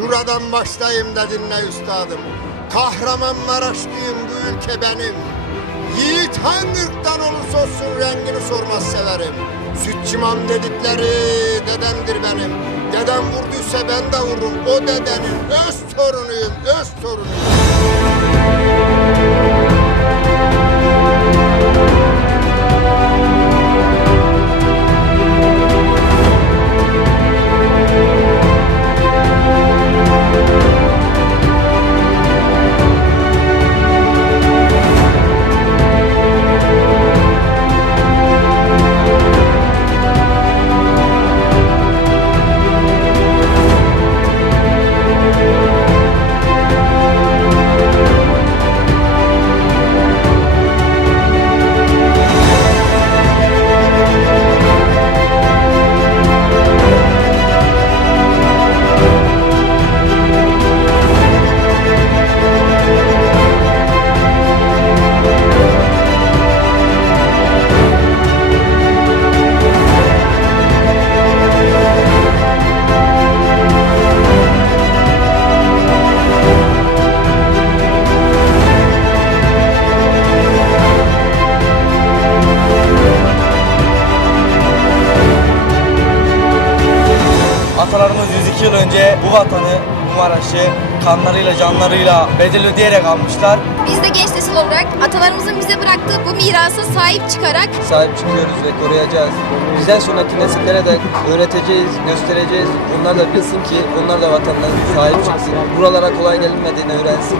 Şuradan başlayayım da dinle üstadım. Kahramanmaraşlıyım bu ülke benim. Yiğit hangırttan olursa olsun rengini sormaz severim. Süt çimam dedikleri dedemdir benim. Dedem vurduysa ben de vururum. O dedenin öz torunuyum, öz torunuyum. Atalarımız 102 yıl önce bu vatanı, bu Maraş'ı kanlarıyla, canlarıyla bedel ödeyerek almışlar. Biz de genç nesil olarak atalarımızın bize bıraktığı bu mirasa sahip çıkarak sahip çıkıyoruz ve koruyacağız. Bizden sonraki nesillere de öğreteceğiz, göstereceğiz. Onlar da bilsin ki onlar da vatanına sahip çıksın. Buralara kolay gelinmediğini öğrensin.